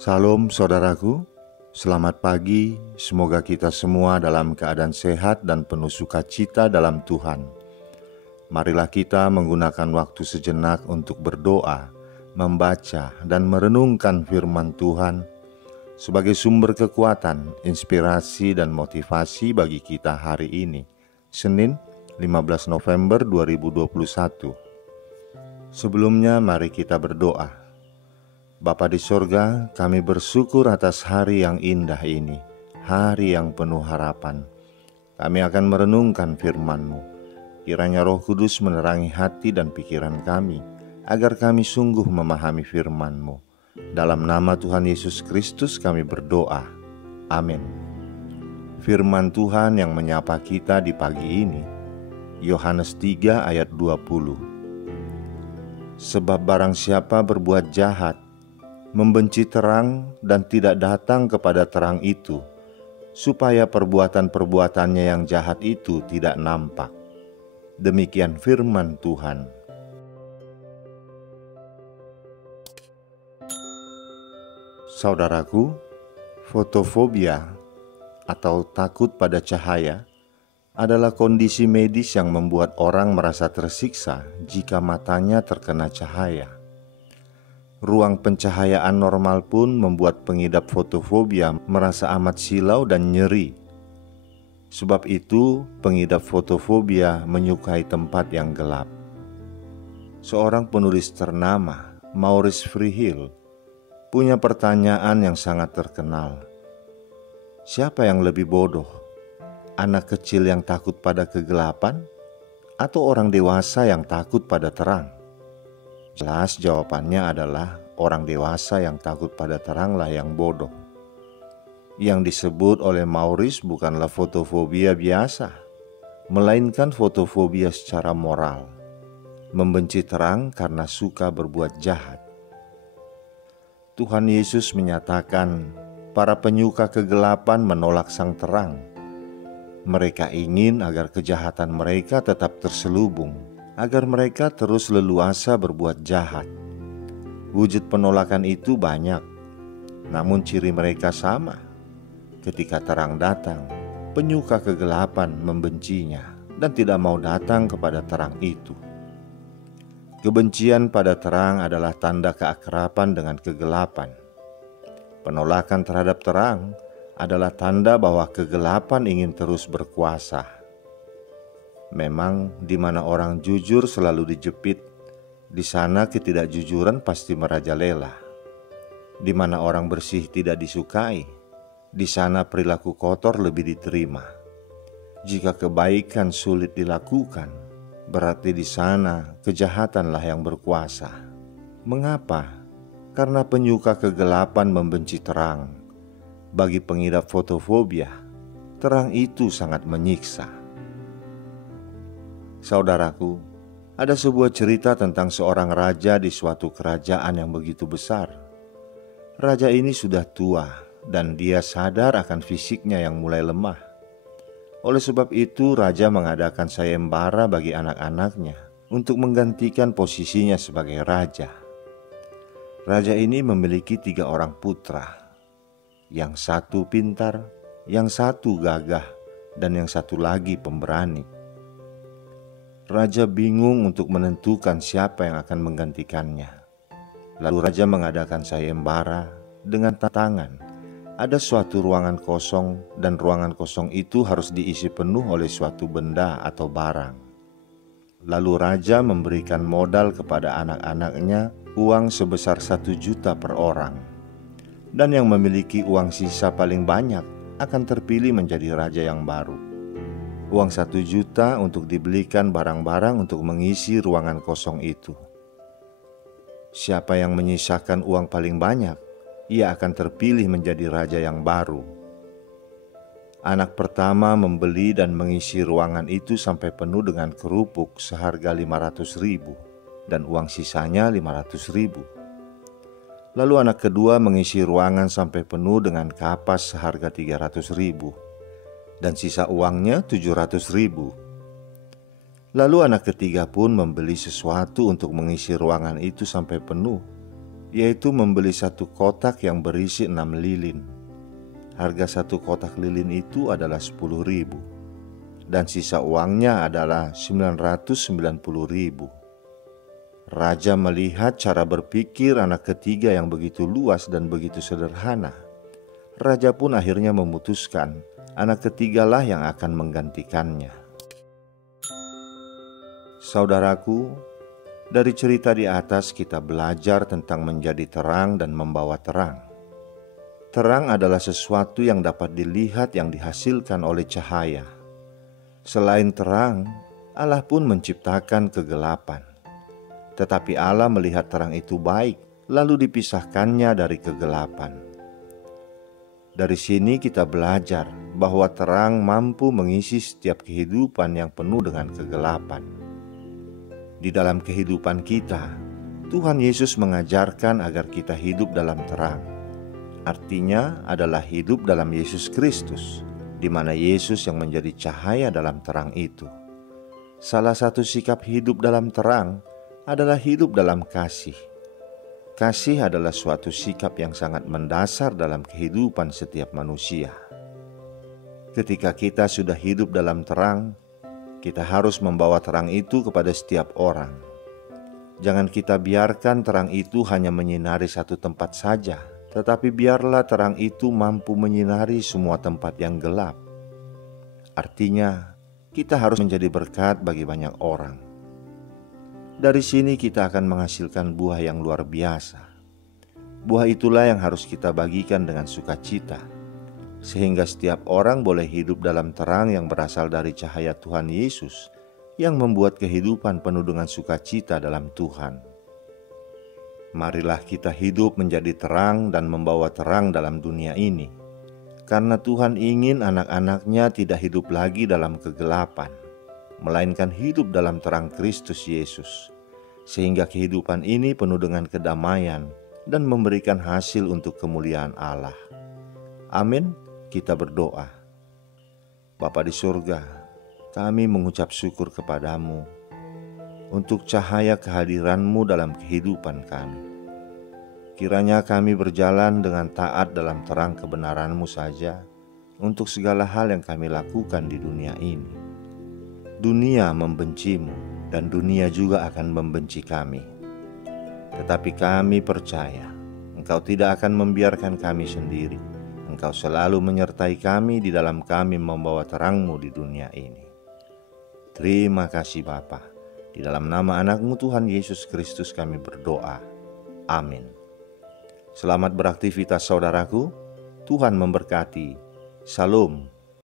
Salam saudaraku, selamat pagi, semoga kita semua dalam keadaan sehat dan penuh sukacita dalam Tuhan. Marilah kita menggunakan waktu sejenak untuk berdoa, membaca dan merenungkan firman Tuhan sebagai sumber kekuatan, inspirasi dan motivasi bagi kita hari ini, Senin 15 November 2021. Sebelumnya mari kita berdoa. Bapa di sorga, kami bersyukur atas hari yang indah ini, hari yang penuh harapan. Kami akan merenungkan firman-Mu. Kiranya Roh Kudus menerangi hati dan pikiran kami, agar kami sungguh memahami firman-Mu. Dalam nama Tuhan Yesus Kristus kami berdoa. Amin. Firman Tuhan yang menyapa kita di pagi ini, Yohanes 3 ayat 20. Sebab barang siapa berbuat jahat, membenci terang dan tidak datang kepada terang itu, supaya perbuatan-perbuatannya yang jahat itu tidak nampak. Demikian firman Tuhan. Saudaraku, fotofobia atau takut pada cahaya adalah kondisi medis yang membuat orang merasa tersiksa jika matanya terkena cahaya. Ruang pencahayaan normal pun membuat pengidap fotofobia merasa amat silau dan nyeri. Sebab itu, pengidap fotofobia menyukai tempat yang gelap. Seorang penulis ternama, Maurice Freehill, punya pertanyaan yang sangat terkenal. Siapa yang lebih bodoh? Anak kecil yang takut pada kegelapan atau orang dewasa yang takut pada terang? Jelas jawabannya adalah orang dewasa yang takut pada teranglah yang bodoh. Yang disebut oleh Maurice bukanlah fotofobia biasa, melainkan fotofobia secara moral. Membenci terang karena suka berbuat jahat. Tuhan Yesus menyatakan para penyuka kegelapan menolak sang terang. Mereka ingin agar kejahatan mereka tetap terselubung, agar mereka terus leluasa berbuat jahat. Wujud penolakan itu banyak, namun ciri mereka sama. Ketika terang datang, penyuka kegelapan membencinya dan tidak mau datang kepada terang itu. Kebencian pada terang adalah tanda keakraban dengan kegelapan. Penolakan terhadap terang adalah tanda bahwa kegelapan ingin terus berkuasa. Memang di mana orang jujur selalu dijepit, di sana ketidakjujuran pasti merajalela. Di mana orang bersih tidak disukai, di sana perilaku kotor lebih diterima. Jika kebaikan sulit dilakukan, berarti di sana kejahatanlah yang berkuasa. Mengapa? Karena penyuka kegelapan membenci terang. Bagi pengidap fotofobia, terang itu sangat menyiksa. Saudaraku, ada sebuah cerita tentang seorang raja di suatu kerajaan yang begitu besar. Raja ini sudah tua dan dia sadar akan fisiknya yang mulai lemah. Oleh sebab itu, raja mengadakan sayembara bagi anak-anaknya untuk menggantikan posisinya sebagai raja. Raja ini memiliki 3 orang putra. Yang satu pintar, yang satu gagah, dan yang satu lagi pemberani. Raja bingung untuk menentukan siapa yang akan menggantikannya. Lalu raja mengadakan sayembara dengan tantangan. Ada suatu ruangan kosong dan ruangan kosong itu harus diisi penuh oleh suatu benda atau barang. Lalu raja memberikan modal kepada anak-anaknya uang sebesar 1 juta per orang. Dan yang memiliki uang sisa paling banyak akan terpilih menjadi raja yang baru. Uang 1 juta untuk dibelikan barang-barang untuk mengisi ruangan kosong itu. Siapa yang menyisakan uang paling banyak, ia akan terpilih menjadi raja yang baru. Anak pertama membeli dan mengisi ruangan itu sampai penuh dengan kerupuk seharga 500.000 dan uang sisanya 500.000. Lalu anak kedua mengisi ruangan sampai penuh dengan kapas seharga 300.000 dan sisa uangnya 700.000. Lalu anak ketiga pun membeli sesuatu untuk mengisi ruangan itu sampai penuh yaitu membeli satu kotak yang berisi 6 lilin. Harga satu kotak lilin itu adalah 10.000, dan sisa uangnya adalah 990.000. Raja melihat cara berpikir anak ketiga yang begitu luas dan begitu sederhana. Raja pun akhirnya memutuskan anak ketigalah yang akan menggantikannya. Saudaraku, dari cerita di atas kita belajar tentang menjadi terang dan membawa terang. Terang adalah sesuatu yang dapat dilihat yang dihasilkan oleh cahaya. Selain terang, Allah pun menciptakan kegelapan. Tetapi Allah melihat terang itu baik, lalu dipisahkannya dari kegelapan. Dari sini kita belajar bahwa terang mampu mengisi setiap kehidupan yang penuh dengan kegelapan. Di dalam kehidupan kita, Tuhan Yesus mengajarkan agar kita hidup dalam terang. Artinya adalah hidup dalam Yesus Kristus, di mana Yesus yang menjadi cahaya dalam terang itu. Salah satu sikap hidup dalam terang adalah hidup dalam kasih. Kasih adalah suatu sikap yang sangat mendasar dalam kehidupan setiap manusia. Ketika kita sudah hidup dalam terang, kita harus membawa terang itu kepada setiap orang. Jangan kita biarkan terang itu hanya menyinari satu tempat saja, tetapi biarlah terang itu mampu menyinari semua tempat yang gelap. Artinya, kita harus menjadi berkat bagi banyak orang. Dari sini kita akan menghasilkan buah yang luar biasa. Buah itulah yang harus kita bagikan dengan sukacita, sehingga setiap orang boleh hidup dalam terang yang berasal dari cahaya Tuhan Yesus, yang membuat kehidupan penuh dengan sukacita dalam Tuhan. Marilah kita hidup menjadi terang dan membawa terang dalam dunia ini, karena Tuhan ingin anak-anaknya tidak hidup lagi dalam kegelapan, melainkan hidup dalam terang Kristus Yesus, sehingga kehidupan ini penuh dengan kedamaian dan memberikan hasil untuk kemuliaan Allah. Amin. Kita berdoa. Bapa di surga, kami mengucap syukur kepadamu untuk cahaya kehadiran-Mu dalam kehidupan kami. Kiranya kami berjalan dengan taat dalam terang kebenaran-Mu saja untuk segala hal yang kami lakukan di dunia ini. Dunia membenci-Mu dan dunia juga akan membenci kami. Tetapi kami percaya Engkau tidak akan membiarkan kami sendiri. Engkau selalu menyertai kami di dalam kami membawa terang-Mu di dunia ini. Terima kasih Bapa. Di dalam nama anak-Mu Tuhan Yesus Kristus kami berdoa. Amin. Selamat beraktivitas saudaraku. Tuhan memberkati. Shalom.